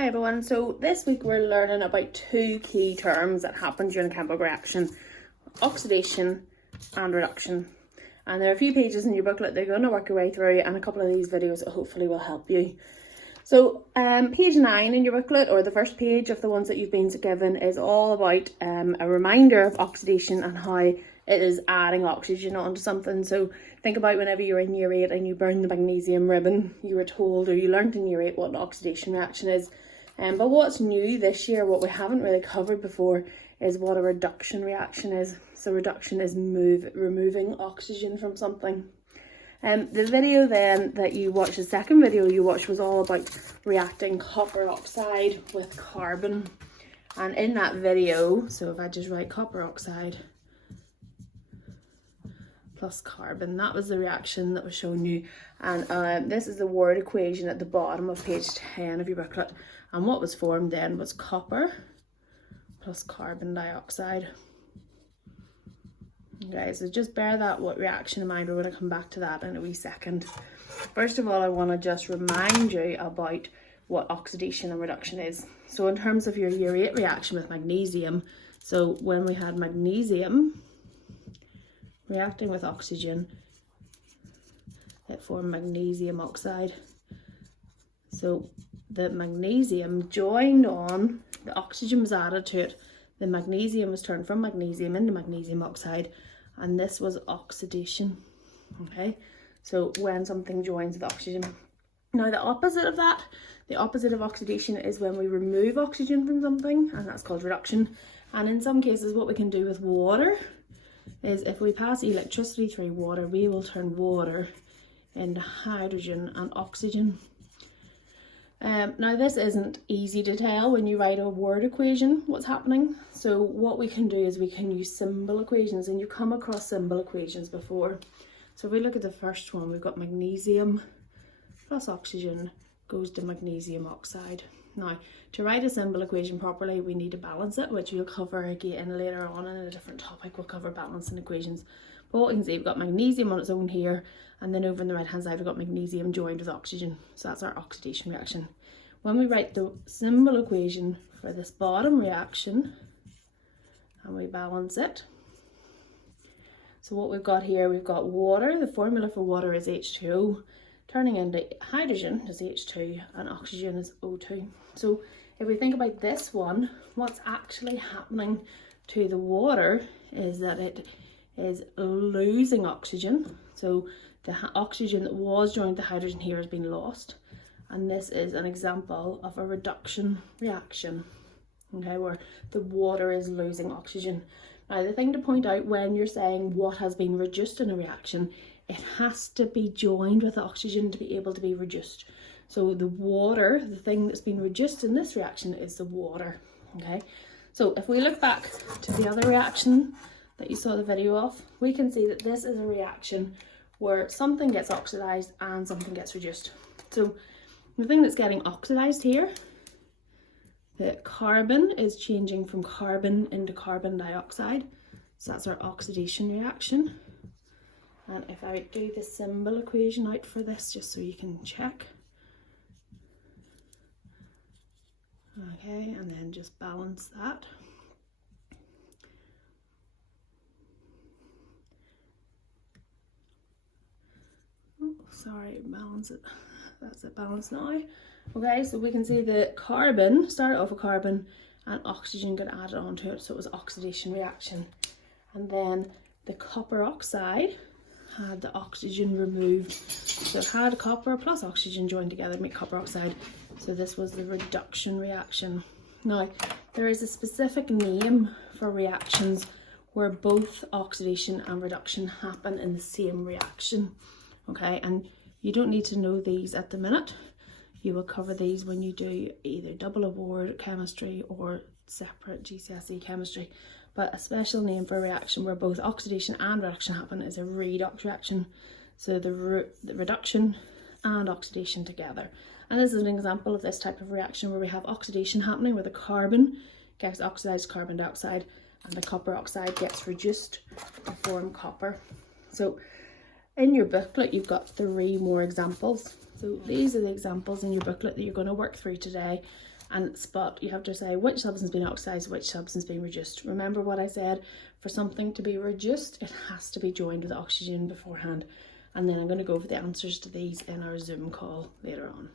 Hi everyone, so this week we're learning about two key terms that happen during a chemical reaction: oxidation and reduction. And there are a few pages in your booklet that you're going to work your way through, and a couple of these videos that hopefully will help you. So page 9 in your booklet, or the first page of the ones that you've been given, is all about a reminder of oxidation and how it is adding oxygen onto something. So think about whenever you're in Year 8 and you burn the magnesium ribbon, you were told, or you learnt in Year 8, what an oxidation reaction is. But what's new this year, what we haven't really covered before, is what a reduction reaction is. So reduction is removing oxygen from something. The video then that you watched, the second video you watched, was all about reacting copper oxide with carbon. And in that video, so if I just write copper oxide plus carbon, that was the reaction that was shown you. And this is the word equation at the bottom of page 10 of your booklet. And what was formed then was copper plus carbon dioxide. Okay, so just bear that reaction in mind. We're going to come back to that in a wee second. First of all, I want to just remind you about what oxidation and reduction is. So in terms of your Year 8 reaction with magnesium, so when we had magnesium reacting with oxygen, it formed magnesium oxide. So the magnesium joined on, the oxygen was added to it, the magnesium was turned from magnesium into magnesium oxide, and this was oxidation. Okay, so when something joins with oxygen. Now the opposite of that, the opposite of oxidation, is when we remove oxygen from something, and that's called reduction. And in some cases what we can do with water is, if we pass electricity through water, we will turn water into hydrogen and oxygen. Now this isn't easy to tell when you write a word equation what's happening. So what we can do is we can use symbol equations, and you've come across symbol equations before. So if we look at the first one, we've got magnesium plus oxygen goes to magnesium oxide. Now to write a symbol equation properly, we need to balance it, which we'll cover again later on in a different topic. We'll cover balancing equations. But what you can see, we've got magnesium on its own here, and then over on the right hand side we've got magnesium joined with oxygen. So that's our oxidation reaction. When we write the symbol equation for this bottom reaction and we balance it, so what we've got here, we've got water. The formula for water is H2O, turning into hydrogen is H2, and oxygen is O2. So if we think about this one, what's actually happening to the water is that it is losing oxygen. So the oxygen that was joined to hydrogen here has been lost, and this is an example of a reduction reaction, okay, where the water is losing oxygen. Now the thing to point out when you're saying what has been reduced in a reaction, it has to be joined with oxygen to be able to be reduced. So the water, the thing that's been reduced in this reaction, is the water. Okay, so if we look back to the other reaction that you saw the video of, we can see that this is a reaction where something gets oxidized and something gets reduced. So the thing that's getting oxidized here, the carbon is changing from carbon into carbon dioxide. So that's our oxidation reaction. And if I do the symbol equation out for this, just so you can check. Okay, and then just balance that. Oh, sorry, balance it. That's it, balance now. Okay, so we can see the carbon started off with carbon and oxygen got added onto it, so it was oxidation reaction. And then the copper oxide had the oxygen removed, so it had copper plus oxygen joined together to make copper oxide. So this was the reduction reaction. Now there is a specific name for reactions where both oxidation and reduction happen in the same reaction. Okay, and you don't need to know these at the minute. You will cover these when you do either double award chemistry or separate GCSE chemistry. But a special name for a reaction where both oxidation and reduction happen is a redox reaction. So the reduction and oxidation together. And this is an example of this type of reaction where we have oxidation happening, where the carbon gets oxidized to carbon dioxide and the copper oxide gets reduced to form copper. So in your booklet you've got 3 more examples. So these are the examples in your booklet that you're going to work through today, and spot, you have to say which substance has been oxidized, which substance has been reduced. Remember what I said, for something to be reduced, it has to be joined with oxygen beforehand. And then I'm going to go over the answers to these in our Zoom call later on.